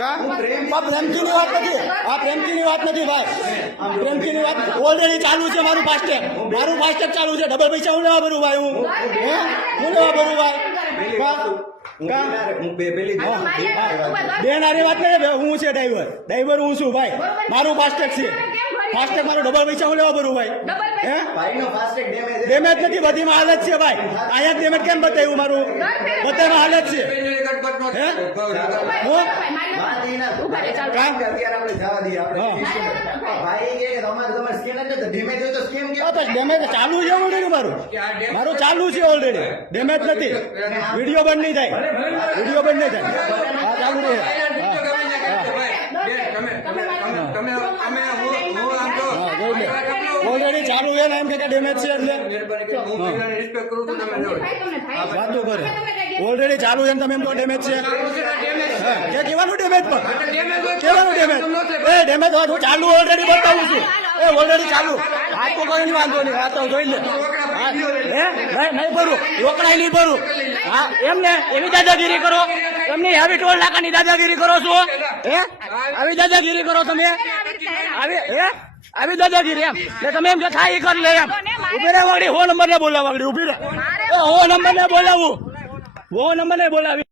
પ્રેમથી વાત નથી, આ પ્રેમથી વાત નથી ભાઈ, પ્રેમથી વાત ઓલરેડી ચાલુ છે મારું ફાસ્ટેગ ચાલુ છે, ડબલ પૈસા હું લેવા ભરું ભાઈ, હું લેવા ભરું ભાઈ, બેન આરી વાત નહીં, હું છે ડ્રાઈવર હું છું ભાઈ, મારું ફાસ્ટેગ છે, ફાસ્ટેગ મારું ડબલ પૈસા હું લેવા ભરું ભાઈ, ડેમેજ નથી, બધીમાં હાલત છે ભાઈ, અહીંયા ડેમેજ કેમ બતાવ્યું મારું, બધામાં હાલત છે, ડેમેજ ચાલુ છે ઓલરેડી, મારું ચાલુ છે ઓલરેડી, ડેમેજ નથી, વિડીયો બંધ નહીં થાય, વિડીયો બંધ નહીં થાય, હા ચાલુ રહે, ઓલરેડી ચાલુ છે ને એમ કે ડેમેજ છે એટલે વાતો કરે, ઓલરેડી ચાલુ છે ને તમે એમ તો ડેમેજ છે, કે કેવાનું ડેમેજ પણ કેવાનું ડેમેજ, એ ડેમેજ હોય હું ચાલુ ઓલરેડી બતાવું છું, એ ઓલરેડી ચાલુ, આ તો કોઈ વાંધો નહીં, આ તો જોઈ લે, નહીં ભરું રોકડાય નહીં ભરું, હા એમને એવી દાદાગીરી કરો, એમની આવી ટોલ નાકાની દાદાગીરી કરો છો, હે આવી દાદાગીરી કરો તમે, આવી દાદાગીરી એમ એટલે તમે એમ કે થાય એ કરી લે એમ, ઉભી રે વાગડી હો નંબર ને બોલાવ, વાગડી ઉભી રે, હો નંબર ને બોલાવું, હો નંબર ને બોલાવી.